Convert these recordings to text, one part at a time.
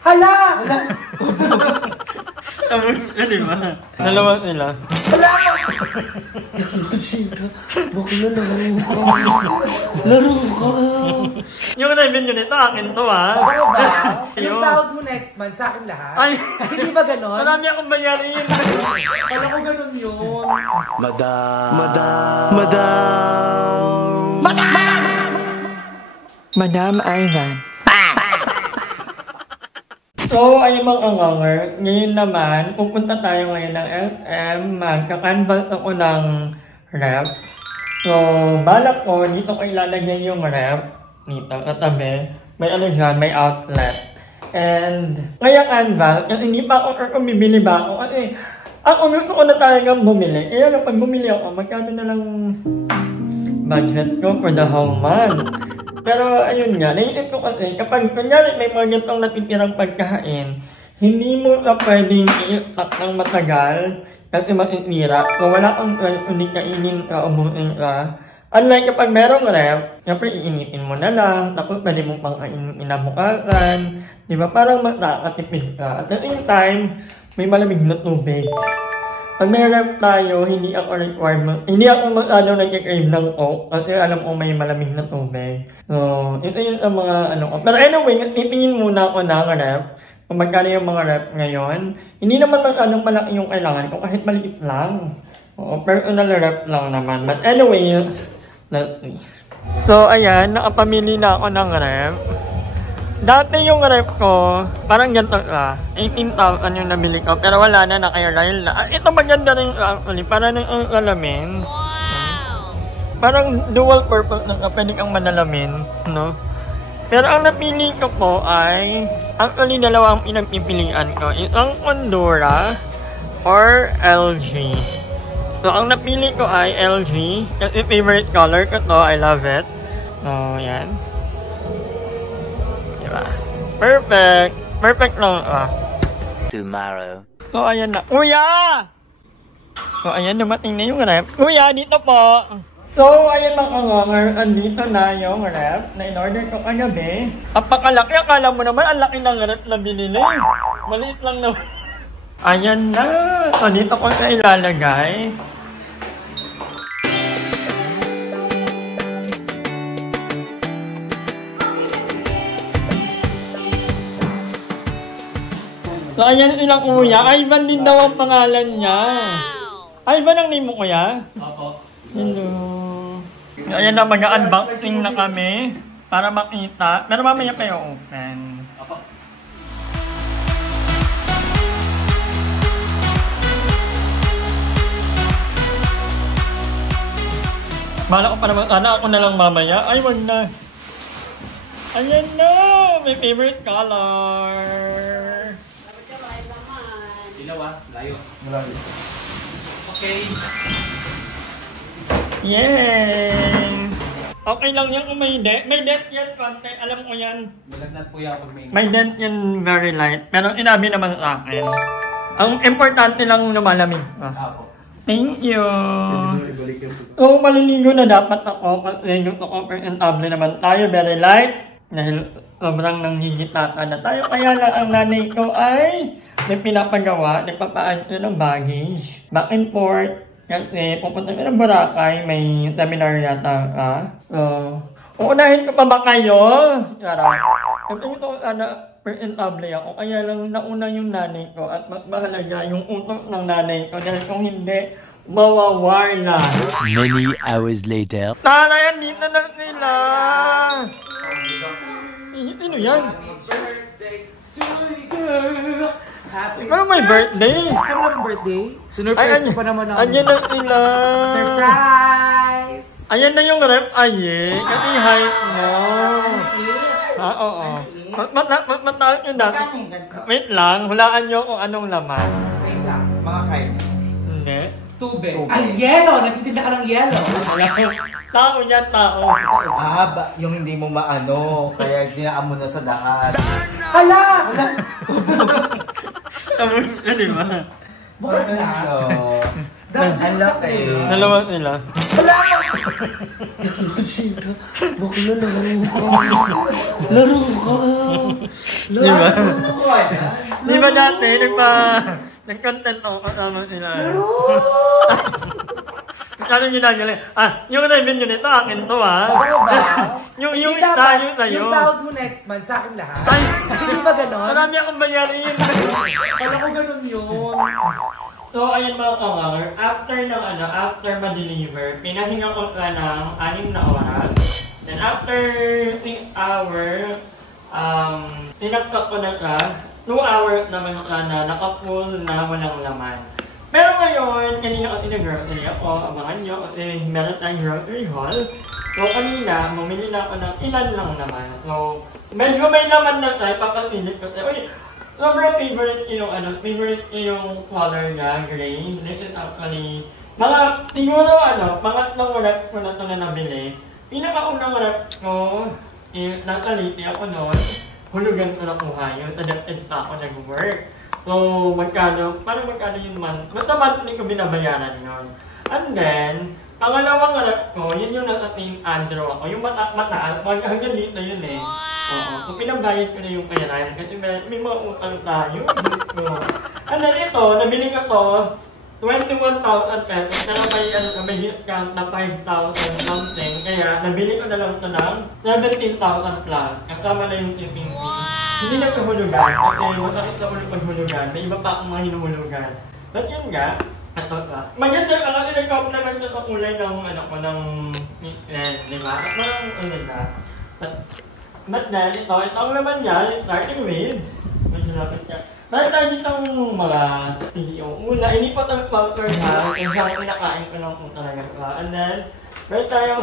Hala! Hala! Tapos na, di ba? Dalawa sila. Hala! Sika, baka na laro ka. Laro ka. Yung revenue nito, akin to ha. Oo ba? Yung sahod mo next month, sa akin lahat? Ay! Hindi ba ganon? Marami akong bayarin. Kala ko ganon yun. Madam Ivan. So, ayun mga anganger, ngayon naman, pupunta tayo ngayon ng SM, magka-canvas ako ng rep. So, balak ko, dito ko ilalagay yung rep, dito, katabi, may ano dyan, may outlet. And, ngayong canvas, kasi hindi pa ako, kung bibili ba ako, kasi, ako gusto ko na talagang bumili. Kaya kapag bumili ako, magkano na lang budget ko for the whole month. Pero ayun nga, naiisip ko kasi kapag kunyari may mga ganitong natitirang pagkain, hindi mo na pwedeng i-cut ng matagal kasi matitira. So wala kang hindi kainin ka, umuin ka. Unlike kapag merong ref, siyempre iinitin mo na lang, tapos pwede mo pang inabukasan. Diba? Parang makakatipid ka. At the same time, may malamig na tubig. Pag may ref tayo, hindi ako masyadong nag-crave ng Coke kasi alam ko may malamig na tubig. So, ito yung mga ano ko. Pero anyway, titingin muna ako ng ref. Kung magkano yung mga ref ngayon. Hindi naman masyadong malaki yung kailangan ko kahit maliit lang. Oo, personal ref lang naman. But anyway, let's see. So, ayan, nakapamili na ako ng ref. Dati yung ref ko, parang ganito ka. 18,000 yung nabili ko, pero wala na, naka-rail na. Ito maganda rin actually, parang ang alamin. Wow! Parang dual purpose na pwede kang manalamin, no? Pero ang napili ko po ay, actually dalawa ang pinagpipilian ko. Isang Ondura or LG. So, ang napili ko ay LG. Kasi favorite color ko to, I love it. So, yan. Perfect! Perfect lang Tomorrow. So, ayan na. Kuya! So, ayan, dumating na yung ref. Kuya, dito po! So, ayan mga kanganger, andito na yung ref na in-order ko kagabi. Apakalaki, akala mo naman, ang laki ng ref na binili. Maliit lang naman. Ayan na! So, dito ko sa ilalagay. So, ayan silang kuya. Ivan din daw ang pangalan niya. Ivan ang name mo, kuya? Opo. Hello. Ayan na, mag-unboxing na kami para makita. Pero mamaya kayo open. Opo. Bala ko pa naman, ako na lang mamaya. Ay, wag na. Ayan na, my favorite color. Layo. Malayo. Okay. Yay! Okay lang yan kung may dent. May dent yan, konti. Alam ko yan. Malagnat po yan pag may dent yan, very light. Pero inabi naman sa akin. Ang importante lang lumalamig. Thank you. So, maliligo na dapat ako. Kasi yung comfortable naman tayo. Very light. Dahil sobrang nanghihitata na tayo. Kaya lang ang nanay ko ay may pinapagawa, nagpapaano ng baggage. Back and forth. Kasi pupunta ko ng Boracay, may seminar yata ka. So, uunahin ko pa ba kayo? Charot. Kasi ito, presentable ako. Kaya lang nauna yung nanay ko at mahalaga yung utok ng nanay ko. Dahil kung hindi, mawawala. Many hours later. Tara yan, dito na sila. Sino yan? Pero may birthday. Ano ang birthday? Sinurprise ko pa naman ako. Ayan na sila. Surprise! Ayan na yung rep. Aye. Kasi hype mo. Ha, oo. Mataas yung dati. Wait lang. Hulaan nyo kung anong laman. Wait lang. Mga kain. Hindi. Tubig. Ay, yelo! Nagtitinda ka ng yelo. Tao yan, tao. Yung hindi mo maano, kaya dinaan mo na sa daan. Hala! Tapos na, di ba? Bukas na. Dapat Ang laki. Dalawa nila. Sino? Bakla, laro ka. Laro ka. Di ba? Wala. Di ba dati, nag-content ako kasama nila. Ano ginagawa? Yung revenue nito, akin to yung tayo sa'yo. Yung sahod mo next month, sa akin lahat. Ay, Hindi ba ganon? marami akong bayarin. Kala ko ganon yun. So, ayun mga kawanger, after ma-deliver, pinahinga ko ka ng 6 na oras. Then after 3 hour, tinagpak ko na ka, 2 hours naman ka na naka-full na walang laman. Pero ngayon, kanina kasi nag-grocery ako, abangan nyo, kasi meron tayong grocery haul. So, kanina, mamili na ako ng ilan lang naman. So, medyo may laman na tayo, papasilip ko tayo. Uy, sobrang favorite ko yung color na gray. This is actually, siguro pangatlong rep ko na ito na nabili. Pinakaunang rep ko, nakaliti ako noon, hulugan ko nakuha yun, adapted pa ako nag-work. So, magkano yung month? Basta monthly ko binabayaran yun. And then, pangalawang rep ko, yun yung nasa St. Andrew ako. Yung mataas, hanggang dito yun eh. Oo. So, pinabayad ko na yung kailan kasi may mga utang tayo. And then ito, nabili ko to, 21,000 pesos. Pero may discount na 5,000 something. Kaya, nabili ko na lang ito ng 17,000 plus. Kasama na yung tipping fee. Hindi na ito hulugan. Kasi masakit na ulit paghulugan. May iba pa akong mga hinuhulugan. But yun nga, ito ka. Maganda ka kasi nag-compliment sa kulay ng di ba? At parang na. But then, ito ang naman niya, starting with, medyo lapit niya. Meron tayo ditong mga CEO. Una, hindi pa itong powder ha. Kung saan kinakain ko lang kung talaga ka. And then, meron tayong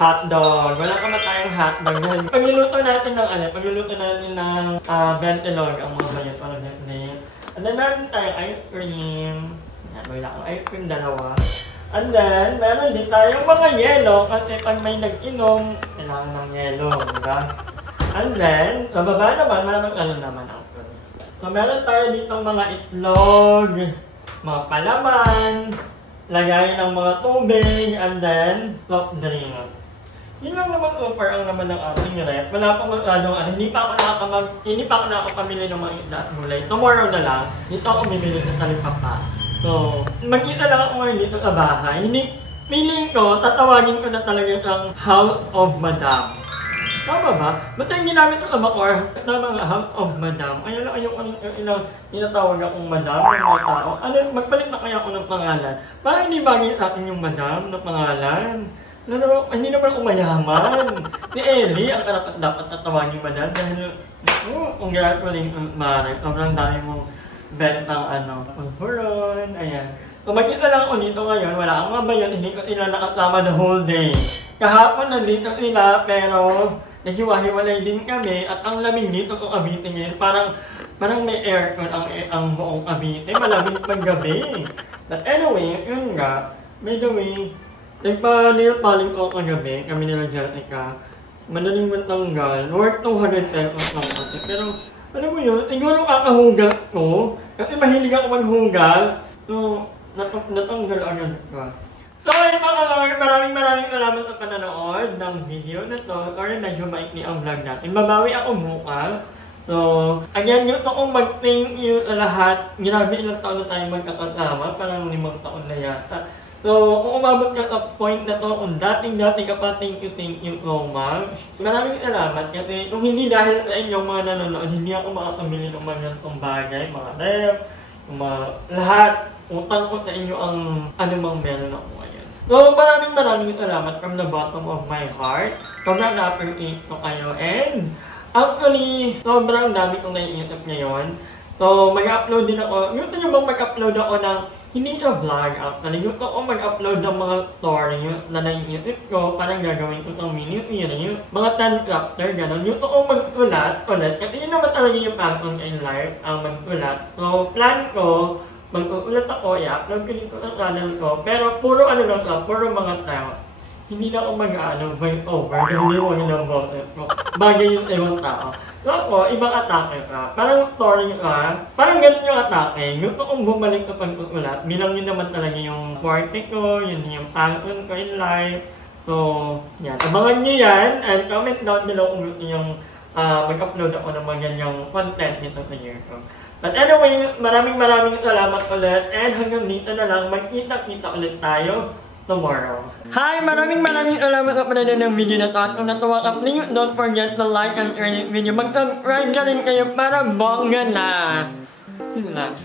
hotdog. Wala ka tayong hotdog. Pagluluto natin ng bentilog ang mga bayan para bentilog. And then, meron tayong ice cream. Wala akong ice cream, dalawa. And then, meron din tayong mga yelo kasi pag may nag-inom, kailangan ng yelo, diba? And then, sa baba naman, maraming naman ako. So, meron tayo ditong mga itlog, mga palaman, lagay ng mga tubig, and then, soft drink. Yun lang naman super ang naman ng ating rep. Wala pang hindi pa ako nakapamili ng mga isda at gulay. Tomorrow na lang, dito ako bibili ng talipapa. So, magkita lang ako ngayon dito sa bahay. Feeling ko, tatawagin ko na talaga ang House of Madam. Tama ba? Ba't yung ginamit ko sa Bacoor? Tama nga, House of Madam. Ayun lang, yung tinatawag akong Madam ng mga tao. Magpalit na kaya ako ng pangalan. Parang hindi bagay sa akin yung Madam na pangalan. Hindi naman ako mayaman. Si Ellie, ang dapat tatawagin yung Madam dahil, congratulations, Mare. Sobrang dami mong bentang pagpuron, ayan. So magkita lang ako dito ngayon, wala akong mabayan, hindi ko sila nakasama the whole day. Kahapon nandito sila, pero naghiwa-hiwalay din kami at ang lamig dito kung Cavite ngayon, parang may aircon ang buong Cavite, malamig pag gabi. But anyway, yun nga, by the way, nagpa-nail polish ko kagabi, kami nila Jessica, madaling matanggal, worth 200 pesos lang kasi, pero alam mo yun, siguro kakahugas ko, kasi mahilig ako maghugas, so natanggal agad ka. So ayun mga maraming salamat sa pananood ng video na to. Sorry, medyo maikli ang vlog natin. Mabawi ako bukas. So, again, yung taong mag-thank you sa lahat. Grabe ilang taon na tayo magkakasama. Parang 5 taon na yata. So, kung umabot ka sa point na to, kung dating ka pa, thank you so much. Maraming salamat kasi kung hindi dahil sa inyong mga nanonood, hindi ako makakabili ng mga ganitong bagay, mga ref, mga lahat. Utang ko sa inyo ang anumang meron ako ngayon. So, maraming salamat from the bottom of my heart. Sobrang na-appreciate ko kayo. And, actually, sobrang dami kong naiisip ngayon. So, mag-upload din ako. Gusto nyo bang mag-upload ako ng, hindi ka vlog actually. Gusto ko mag-upload ng mga story na naiisip ko. Parang gagawin ko itong mini-series. Mga 10 chapter, gano'n. Gusto ko mag-ulat ulit. Kasi yun naman talaga yung passion in life, ang mag-ulat. So, plan ko, mag-uulat ako, i-upload ko dito sa channel ko, pero puro puro mga tao. Hindi na ako voice over, kasi hindi mo ng boses ko. Bagay yung ibang tao. Ako, ibang atake ka. Parang story ka. Parang ganun yung atake. Gusto kong bumalik kapag ulat. Bilang yun naman talaga yung forte ko, yun yung passion ko in life. So, yan. Abangan nyo yan. And comment down below kung gusto yung mag-upload ako ng mga ganyang content dito sa YouTube. But anyway, maraming salamat ulit. And hanggang dito na lang, magkita-kita ulit tayo tomorrow. Hi! Maraming salamat sa panonood ng video na to. At kung natuwa ka, please don't forget to like and share this video. Mag-subscribe na rin kayo para bongga na. Yun lang.